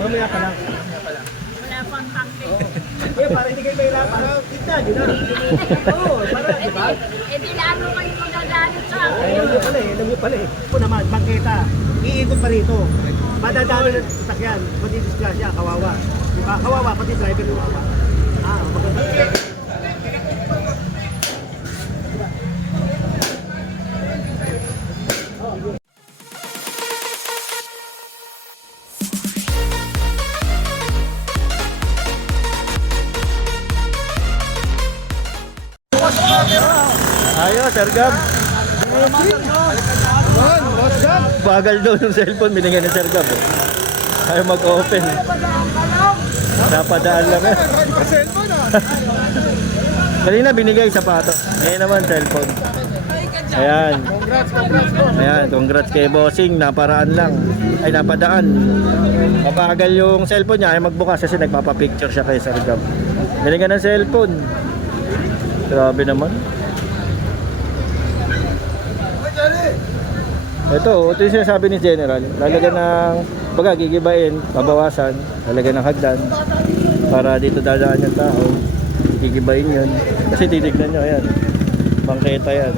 Mamaya pa lang. Wala pang tangke. Eh, para hindi kayo mahirapan. Kita, di na. Oo, para, di ba? Eh, di lalo kayo magagalit sa akin. Alam nyo pala eh. Ito naman, bangketa. Iikot pa rito. Madadami ng sasakyan. Madidisgrasya, kawawa. Di ba? Kawawa, pati driver kawawa. Maganda. Ayos, Sir Gab. Bagal daw yung cellphone, binigyan ni Sir Gab. Ayaw mag-open. Napadaan lang eh. Kanina binigay sapatos. Ngayon naman cellphone. Ayan. Ayan, congrats kay Bossing. Naparaan lang. Ay, napadaan. Mapagal yung cellphone niya. Ay magbukas kasi nagpapapicture siya kay Sir Gab. Binigyan ng cellphone. Grabe naman. Ito yung sinasabi ni General. Lalagyan ng baga, gigibain, babawasan, lalagyan ng hagdan para dito dadaan yung tao. Gigibain yun. Kasi titignan nyo, ayan. Bangketa yan.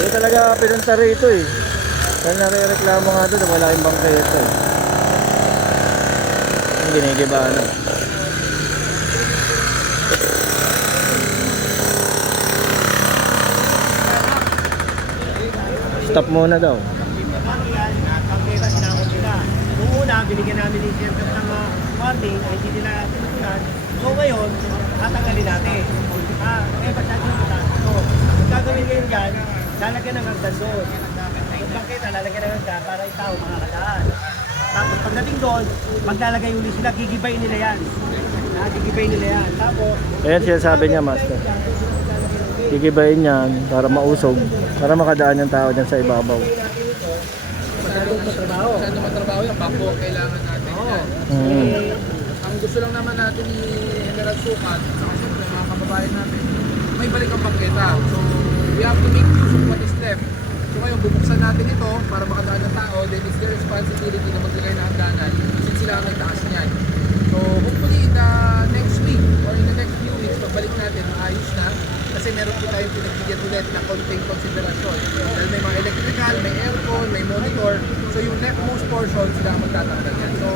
Ito talaga pinunta rito eh. Kaya nare-reklamo nga doon, wala yung bangketa eh. Ginigiba na. Stop muna daw. Bangketa, sinakot nila. Nung una, binigyan namin ni Sir ng warning, ay hindi nila tinutunan. So ngayon, tatanggalin natin. Ba't natin ito? So, kung gagawin ngayon yan, lalagyan ng hagdan doon. Yung bangketa, lalagyan ng hagdan para yung tao makakadaan. Tapos pagdating doon, maglalagay uli sila, gigibayin nila yan. Gigibayin nila yan. Tapos, Ayan siya sabi niya, Master. Gigibayin yan para mausog, para makadaan yung tao dyan sa ibabaw. masyadong matrabaho. Masyadong matrabaho yan, bako ang kailangan natin. Oo. Ang gusto lang naman natin ni General Sukat, saka siyempre mga kababayan natin, may balik ang bangketa. So, we have to make use of what is left. So ngayon, bubuksan natin ito para makadaan ng tao, then it's their responsibility na maglagay ng hagdanan since sila ang nagtaas niyan. So, hopefully in the next week or in the next few weeks, pagbalik natin, maayos na. Kasi meron po tayong pinagbigyan ulit na konting konsiderasyon. Dahil may mga electrical, may aircon, may monitor. So yung leftmost portion, sila ang magtatanggal yan. So,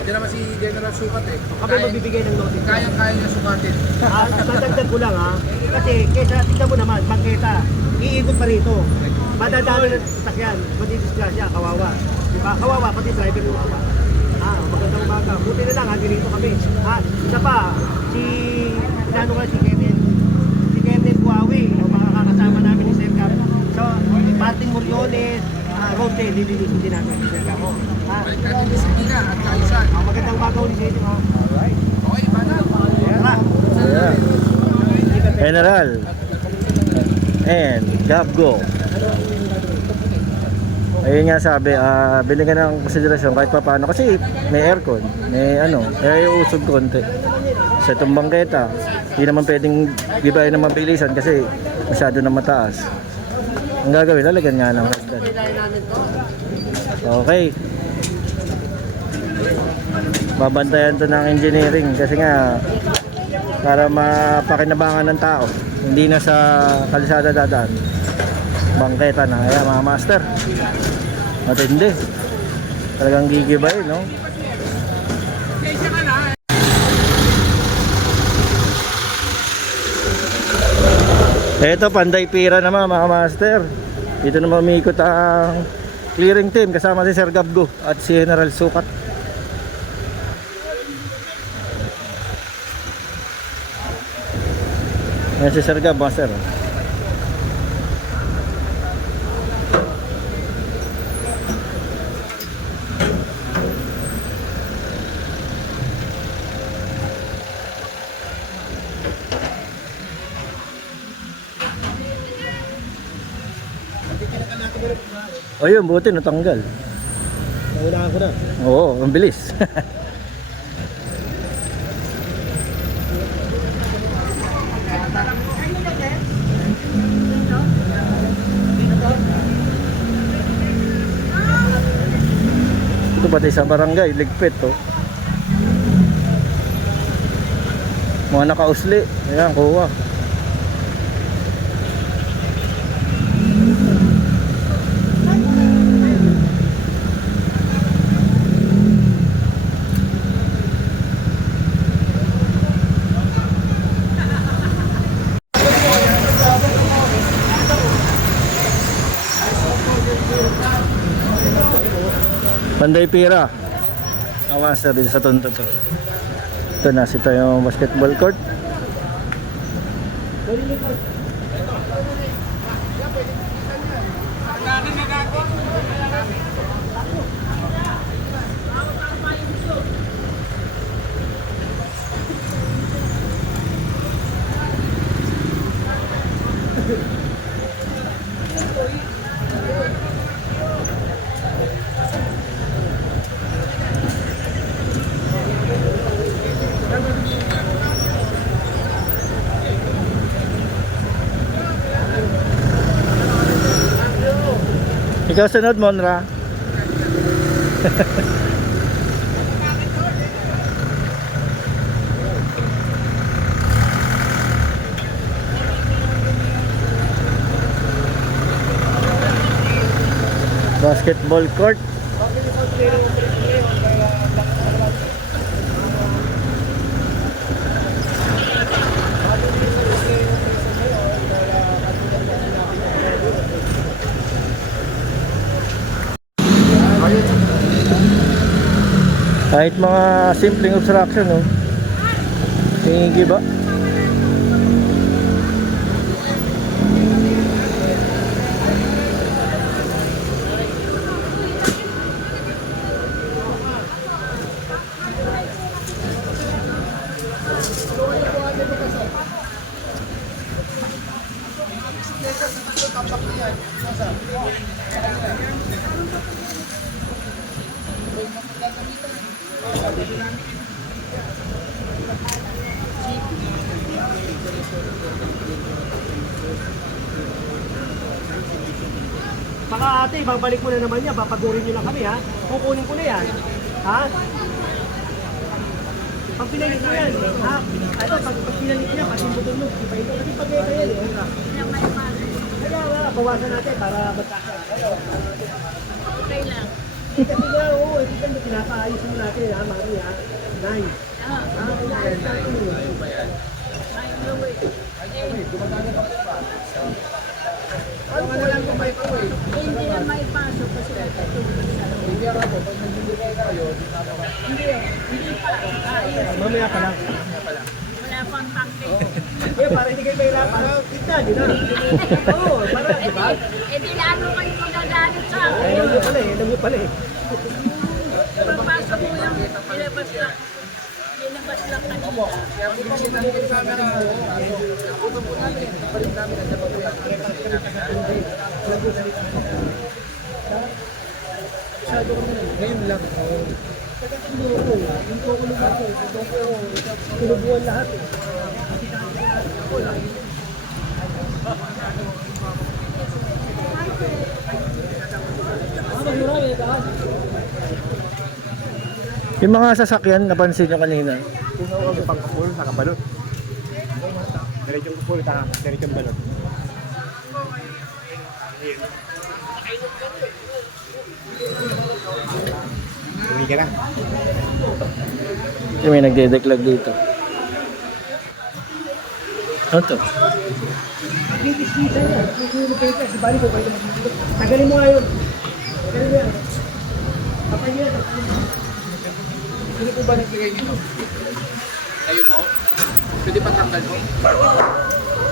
hindi naman si General Sukat eh. Kami magbibigay ng notice. Kaya niya sukatin. Tatagdag ko lang ha. Kasi kaysa tignan mo naman, bangketa, iikot pa rito. Madadami ng sasakyan, madidisgrasya, kawawa. Diba? Kawawa, pati driver kawawa. Magandang umaga. Buti na lang, hanggang dito kami. Isa pa, inano ka si Kenneth Huawei, o mga kakasama namin ni Sir Cap. So, Martin Moriones, road day, lilinisin din namin si Sir Cap. Balik natin disiplina at kaayusan. Magandang umaga ulit sa inyo. Alright. Okay, banal. Tara. Yeah. General and Gabgo. Ayun nga sabi, binigyan ng konsiderasyon kahit pa paano kasi may aircon, may may usog konti. Sa itong bangketa, hindi naman pwedeng gibayin ng mabilisan kasi masyado na mataas. Ang gagawin, lalagyan nga ng hagdan. Okay. Babantayan to ng engineering kasi nga para mapakinabangan ng tao. Hindi na sa kalsada dadaan. Bangketa na. Ayan mga master. Matindi. Talagang gigibay, no? Ito, Panday Pira naman mga master. Dito na mamikot ang clearing team kasama si Sir Gabgo at si General Sukat. Ayan si Sir Gab, master. O yun, buti natanggal. Naunahan ko na. Oo, ang bilis. Ito pati sa barangay, ligpit to. Mga nakausli. Ayan, kuha. Panday Pira. Ang master din sa Tondo to. Ito na sito yung basketball court. Ikaw sunod, Monra. Basketball court. Kahit mga simpleng obstruction, no? Tingin ba? Baka ate, babalik mo na naman yan, papagurin nyo lang kami ha. Kukunin ko na yan. Ha? Pag pinalit mo yan, ha? Ito, pag pinalit niya, pasimbutong mo. Iba ito, kasi pag-eka yan eh. Kaya nga, bawasan natin para magkasya. Okay lang. Kasi nga, oo, ito kan pinapaayos mo natin ha, mami ha. Nice. Ano ka na lang kung may paway? Hindi na may pasok kasi nagtutulog sa loob. Hindi ako po, pag nagbibigay kayo, Hindi pa. Ayos. Mamaya pa lang. Wala pang tangke. Eh, para hindi kayo mahirapan. Kita, di na. Oo, para, di ba? Eh di lalo kayo magagalit sa akin. Alam nyo pala eh, alam nyo pala eh. Pagpasok mo yung ilabas lang. Ilabas lang kanina. kaya bibigyan namin kayo sana ng utang po namin. Balik namin at dapat po yan. Ngayon lang. Tinubuan lahat eh. Yung mga sasakyan, napansin nyo kanina. Kung ako ang pangkapul, nakabalot. Diretsong kupul, diretsong balot. Uwi ka na. Yung may nagdedeklag dito. Ano to? Kita yan. Si Bali ko kayo. Tagalin mo nga yun. Tagalin mo yan. Kapag yan. Sino po ba nagbigay nito? Kayo po? Pwede pa tanggal po?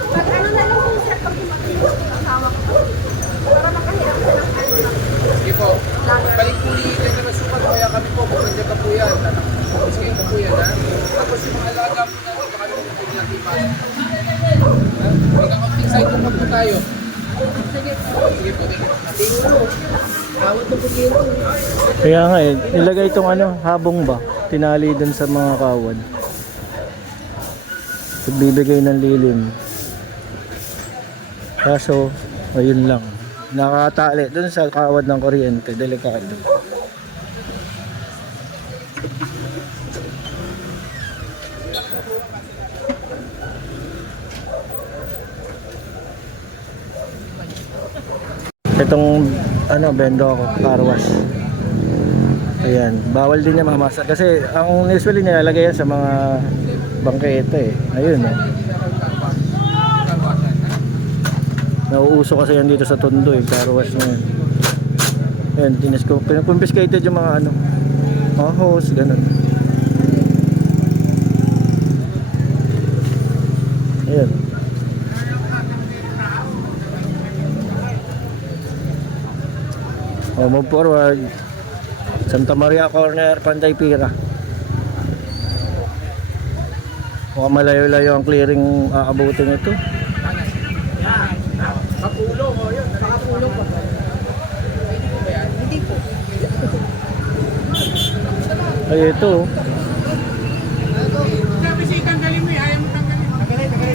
Ano na lang kung sir pag tumatay yung asawa ko. Para makahirap ko ng ano lang. Sige po. Balik po ni General Sukat, kaya kami po, pupunta ka po yan. Tapos kayo po yan, ha? Tapos yung mga alaga po natin, baka naman po nilang ipas. Magkakaunting side po tayo. Kaya nga eh, nilagay itong ano, habong ba? Tinali dun sa mga kawan. Nagbibigay ng lilim. Kaso, ayun lang. Nakatali dun sa kawad ng kuryente. Delikado. Itong ano, bendo ako, car wash. Ayan, bawal din niya mamasa kasi ang usually nilalagay yan sa mga bangketa eh. Ayun eh. Nauuso kasi yan dito sa Tondo eh, car wash na yan. Ayan, confiscated yung mga ano, mga hose, ganun. Ayan. O, move forward. Santa Maria Corner, Panday Pira. Mukhang malayo-layo ang clearing aabutin ito. Kapulong, o yun. Nakapulong pa. Hindi po. Ay, ito. Sabi siya, tanggalin mo eh. Ayaw mo tanggalin. Tanggalin.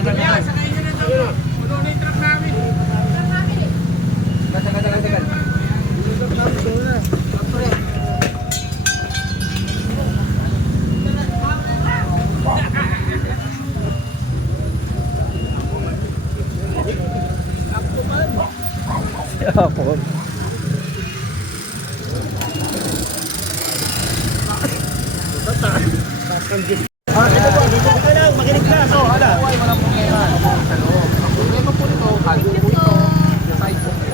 Kaya, sakay nyo na daw. Puno na yung truck namin. Tagal. Ako. Dito ka lang, makinig ka. So, hala. Walang problema. Sa loob. Ang problema po nito, kago po ito. Side po ito.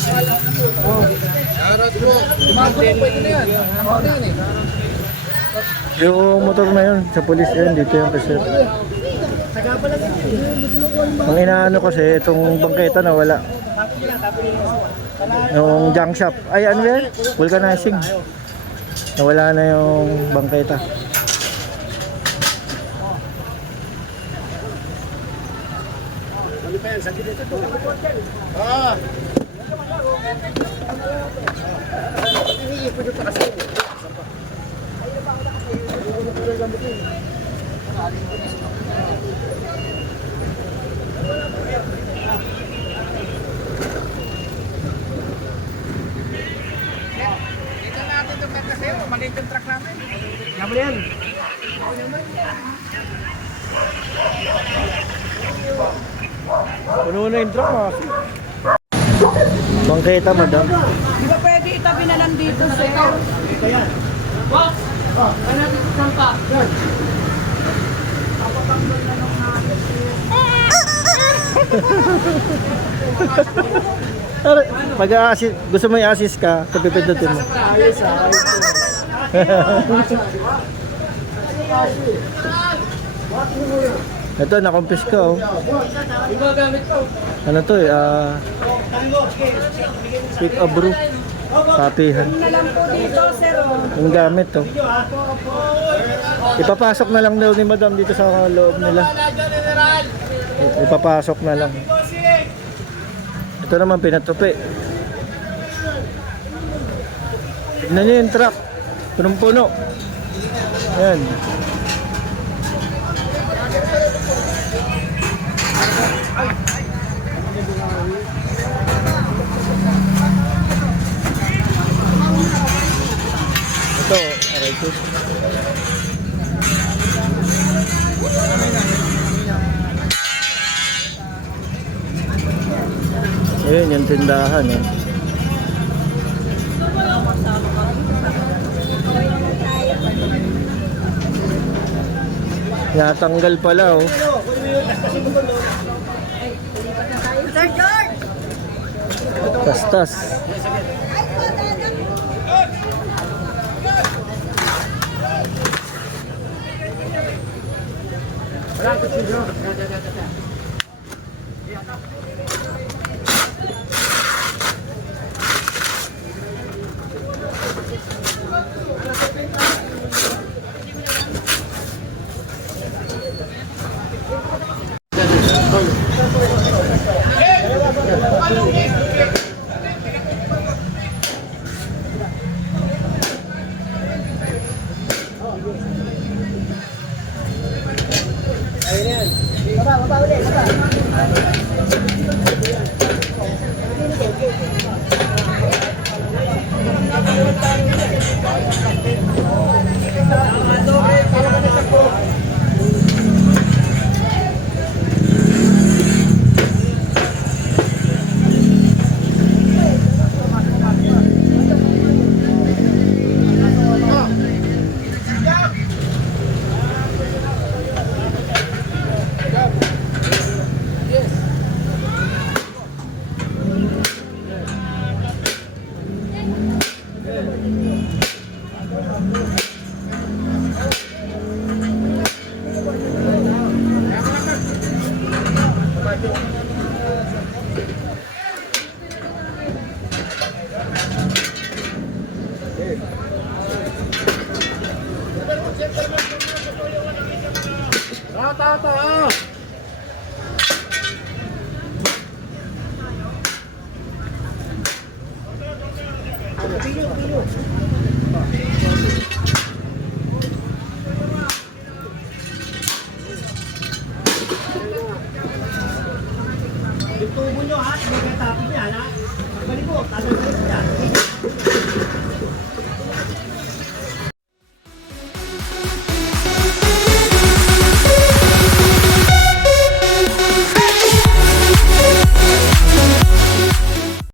Shoutout po. Gumagulong po ito na yan. Nakaw na yan eh. Yung motor na yun, sa police yun, dito yung kasi. Ang inaano kasi, itong bangketa na wala. Yung junk shop. Ay, ano yan? Vulcanizing. Nawala na yung bangketa. Dito natin ito kasi maliit yung truck namin. Yaman yan. Puno na yung truck, mga. Bangketa, madam. Di ba pwede itabi na lang dito, sir? Kaya. Pag assist, gusto mo i-assist ka, pipindutin mo. Ito, nakumpis ka oh. Ano to eh, pick up brew. Patihan. Na lang po dito, sir. Yung gamit to. Ipapasok na lang daw ni madam dito sa loob nila. Ipapasok na lang. Ito naman pinatupi. Tignan nyo yung truck. Punong-puno. Ayan. Ito, aray ko. Ayun yung tindahan eh. Natanggal pala oh. Sir George! Tastas. Yung tubo nyo ha, hindi kayo tapos yan ha. Balik mo, tatanggalin ko yan.